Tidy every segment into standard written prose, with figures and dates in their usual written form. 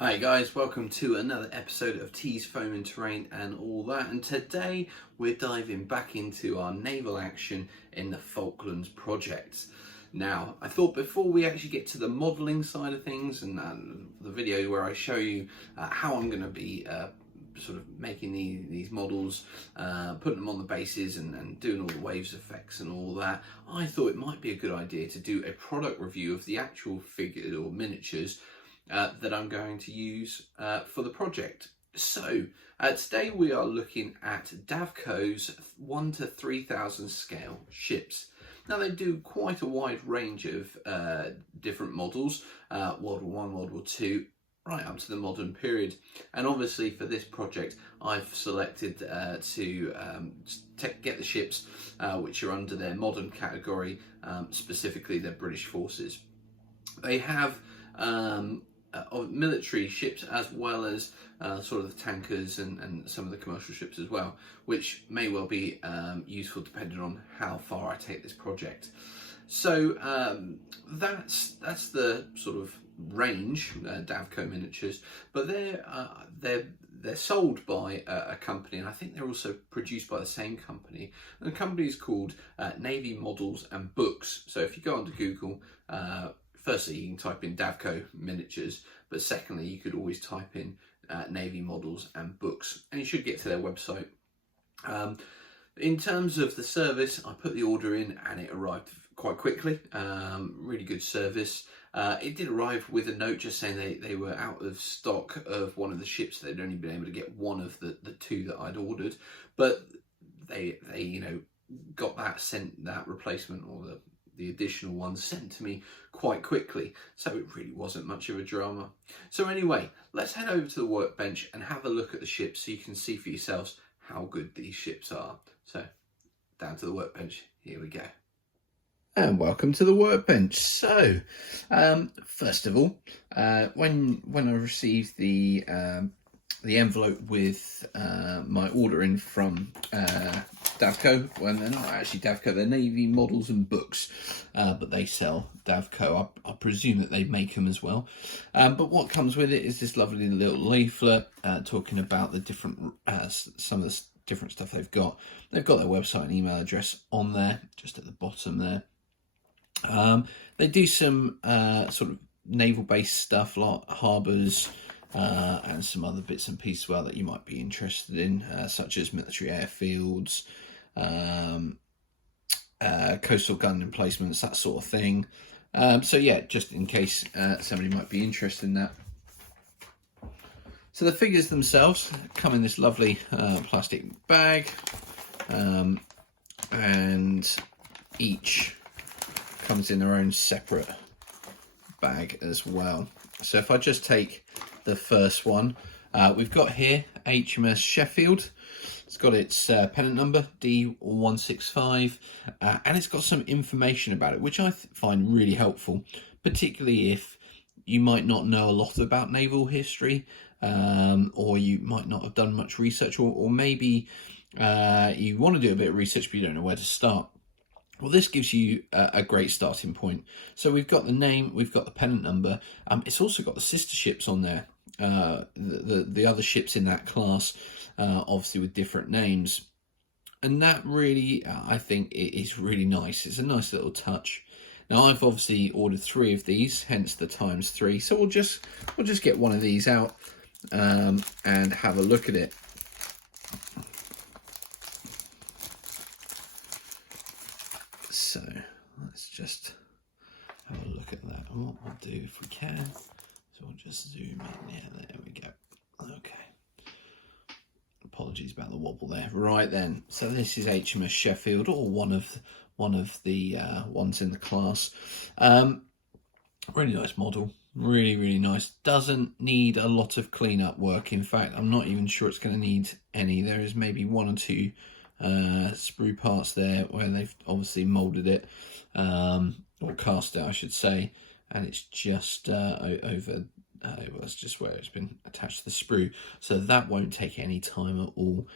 Hi guys, welcome to another episode of Tees, Foam and Terrain and all that, and today we're diving back into our naval action in the Falklands project. Now, I thought before we actually get to the modelling side of things and the video where I show you how I'm going to be sort of making these models, putting them on the bases and doing all the waves effects and all that, I thought it might be a good idea to do a product review of the actual figures or miniatures that I'm going to use for the project. So today we are looking at Davco's 1 to 3000 scale ships. Now they do quite a wide range of different models, World War One, World War Two, right up to the modern period. And obviously for this project I've selected to get the ships which are under their modern category, specifically their British forces. They have of military ships as well as sort of the tankers and some of the commercial ships as well, which may well be useful depending on how far I take this project. So that's the sort of range, Davco miniatures, but they're sold by a company, and I think they're also produced by the same company. And the company is called Navy Models and Books. So if you go onto Google, firstly, you can type in Davco miniatures, but secondly, you could always type in Navy Models and Books, and you should get to their website. In terms of the service, I put the order in and it arrived quite quickly. Really good service. It did arrive with a note just saying they were out of stock of one of the ships. They'd only been able to get one of the two that I'd ordered, but they got that replacement or the additional one sent to me quite quickly, so it really wasn't much of a drama. So anyway, let's head over to the workbench and have a look at the ships so you can see for yourselves how good these ships are. So down to the workbench, here we go. And welcome to the workbench. So first of all, when I received the envelope with my order in from Davco, well, they're not actually Davco, they're Navy Models and Books, but they sell Davco. I presume that they make them as well. But what comes with it is this lovely little leaflet talking about the different, some of the different stuff they've got. They've got their website and email address on there, just at the bottom there. They do some sort of naval-based stuff like harbours, and some other bits and pieces as well that you might be interested in, such as military airfields, coastal gun emplacements, that sort of thing. So yeah, just in case somebody might be interested in that. So the figures themselves come in this lovely plastic bag, and each comes in their own separate bag as well. So if I just take the first one, we've got here HMS Sheffield. It's got its pennant number D165, and it's got some information about it, which I find really helpful, particularly if you might not know a lot about naval history, or you might not have done much research, or maybe you want to do a bit of research but you don't know where to start. Well, this gives you a great starting point. So we've got the name, we've got the pennant number. It's also got the sister ships on there, the other ships in that class, obviously with different names. And that really, I think, is really nice. It's a nice little touch. Now, I've obviously ordered 3 of these, hence the ×3. So we'll just get one of these out and have a look at it. So let's just have a look at that. And what we'll do if we can, so we'll just zoom in. Yeah, there we go. Okay. Apologies about the wobble there. Right then. So this is HMS Sheffield, or one of the ones in the class. Really nice model. Really nice. Doesn't need a lot of cleanup work. In fact, I'm not even sure it's going to need any. There is maybe 1 or 2 sprue parts there where they've obviously molded it, or cast it I should say, and it's just over well, it's just where it's been attached to the sprue, so that won't take any time at all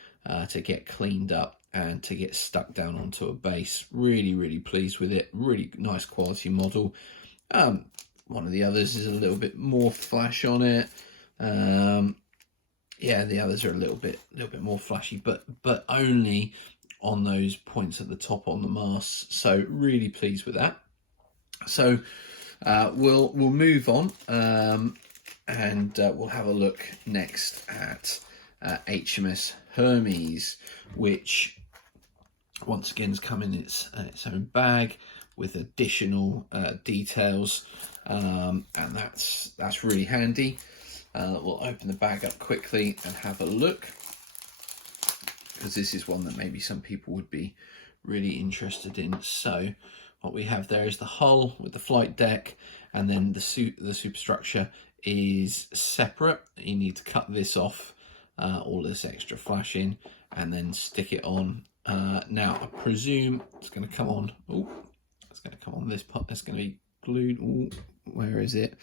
to get cleaned up and to get stuck down onto a base. Really pleased with it. Really nice quality model. One of the others is a little bit more flash on it. Yeah, the others are a little bit more flashy, but only on those points at the top on the masts. So really pleased with that. So we'll move on, and we'll have a look next at HMS Hermes, which once again has come in its own bag with additional details, and that's really handy. We'll open the bag up quickly and have a look, because this is one that maybe some people would be really interested in. So what we have there is the hull with the flight deck, and then the superstructure is separate. You need to cut this off, all this extra flashing, and then stick it on. Now I presume it's going to come on. Oh, it's going to come on this part. It's going to be glued. Ooh, where is it?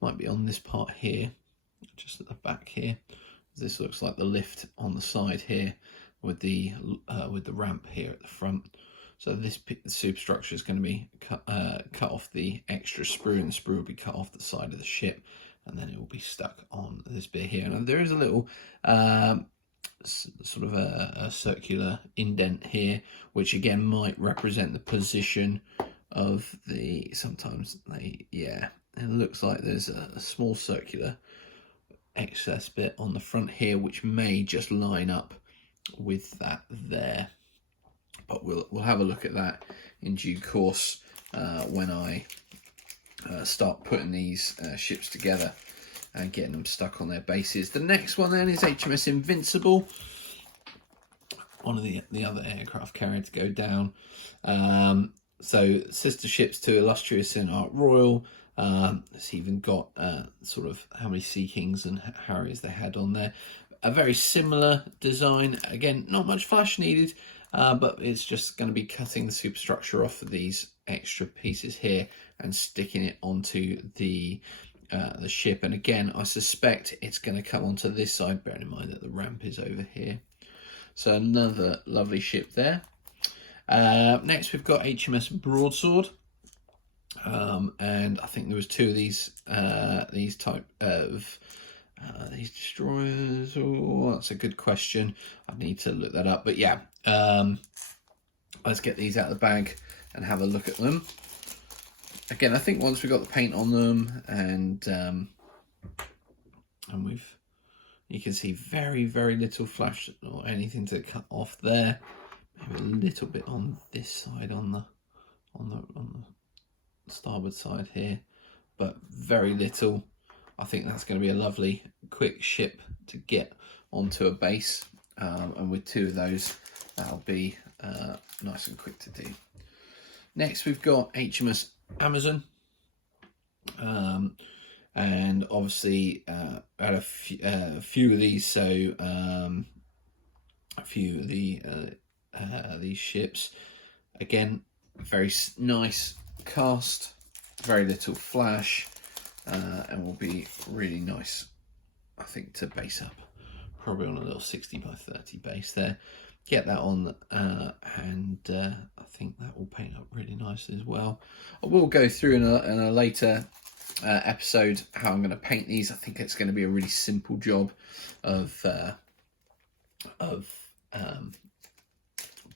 Might be on this part here, just at the back here. This looks like the lift on the side here, with the ramp here at the front. So this superstructure is going to be cut off the extra sprue, and the sprue will be cut off the side of the ship, and then it will be stuck on this bit here. And there is a little sort of a circular indent here, which again might represent the position of the, sometimes they, yeah, it looks like there's a small circular excess bit on the front here, which may just line up with that there. But we'll have a look at that in due course when I start putting these ships together and getting them stuck on their bases. The next one then is HMS Invincible, one of the other aircraft carrier to go down. So sister ships to Illustrious and Ark Royal. It's even got sort of how many Sea Kings and Harriers they had on there. A very similar design. Again, not much flash needed, but it's just going to be cutting the superstructure off of these extra pieces here and sticking it onto the ship. And again, I suspect it's going to come onto this side, bearing in mind that the ramp is over here. So another lovely ship there. Next we've got HMS Broadsword, and I think there was two of these type of these destroyers. Oh, that's a good question. I need to look that up. But yeah, let's get these out of the bag and have a look at them. Again, I think once we've got the paint on them, and you can see very little flash or anything to cut off there. Maybe a little bit on this side, on the starboard side here, but very little. I think that's going to be a lovely quick ship to get onto a base, and with two of those, that'll be nice and quick to do. Next we've got HMS Amazon, and obviously I had a few of these, so a few of these ships. Again, very nice cast, very little flash, and will be really nice, I think, to base up, probably on a little 60 by 30 base there. Get that on, and I think that will paint up really nicely as well. I will go through in a later episode how I'm going to paint these. I think it's going to be a really simple job of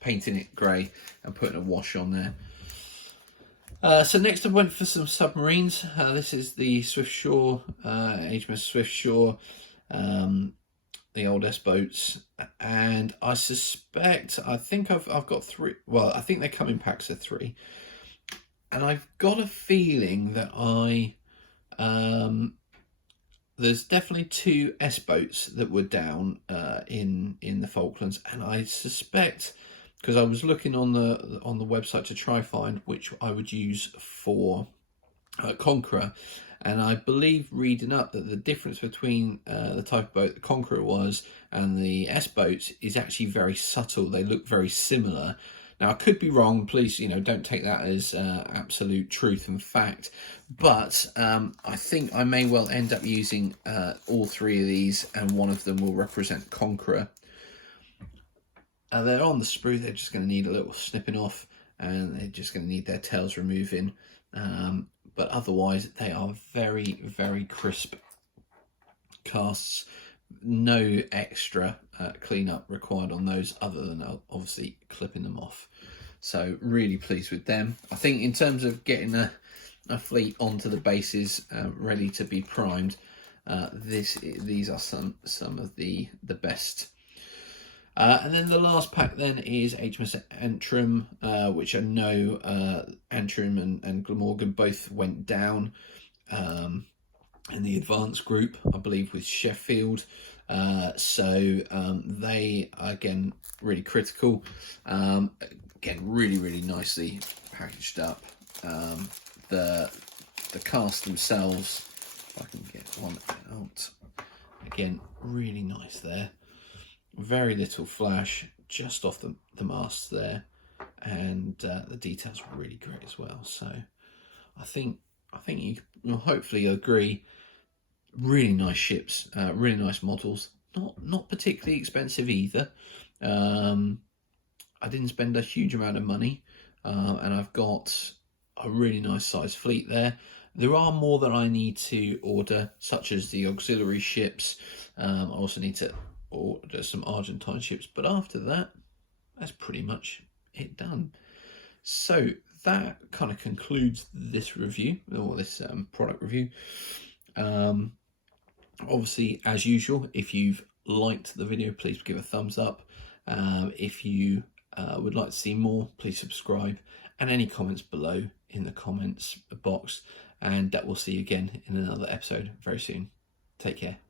painting it grey and putting a wash on there. So next I went for some submarines. This is the Swiftsure, HMS Swiftsure, the old S-boats, and I suspect, I think I've got three. Well, I think they come in packs of three, and I've got a feeling that there's definitely two S-boats that were down in the Falklands, and I suspect, because I was looking on the website to try find which I would use for Conqueror, and I believe reading up that the difference between the type of boat the Conqueror was and the S-boats is actually very subtle. They look very similar. Now, I could be wrong. Please, don't take that as absolute truth and fact. But I think I may well end up using all three of these, and one of them will represent Conqueror. They're on the sprue. They're just going to need a little snipping off, and they're just going to need their tails removing. But otherwise, they are very crisp casts. No extra cleanup required on those other than obviously clipping them off. So really pleased with them. I think in terms of getting a fleet onto the bases ready to be primed, these are some of the best. And then the last pack then is HMS Antrim, which I know Antrim and Glamorgan both went down in the advanced group, I believe, with Sheffield. So they are, again, really critical. Again, really nicely packaged up. The cast themselves, if I can get one out, again, really nice there. Very little flash, just off the mast there, and the details are really great as well. So I think you'll hopefully agree. Really nice ships, really nice models. Not particularly expensive either. I didn't spend a huge amount of money, and I've got a really nice size fleet there. There are more that I need to order, such as the auxiliary ships. I also need to order some Argentine ships, but after that, that's pretty much it done. So that kind of concludes this review, or this product review. Obviously, as usual, if you've liked the video, please give a thumbs up. If you would like to see more, please subscribe, and any comments below in the comments box, and we'll see you again in another episode very soon. Take care.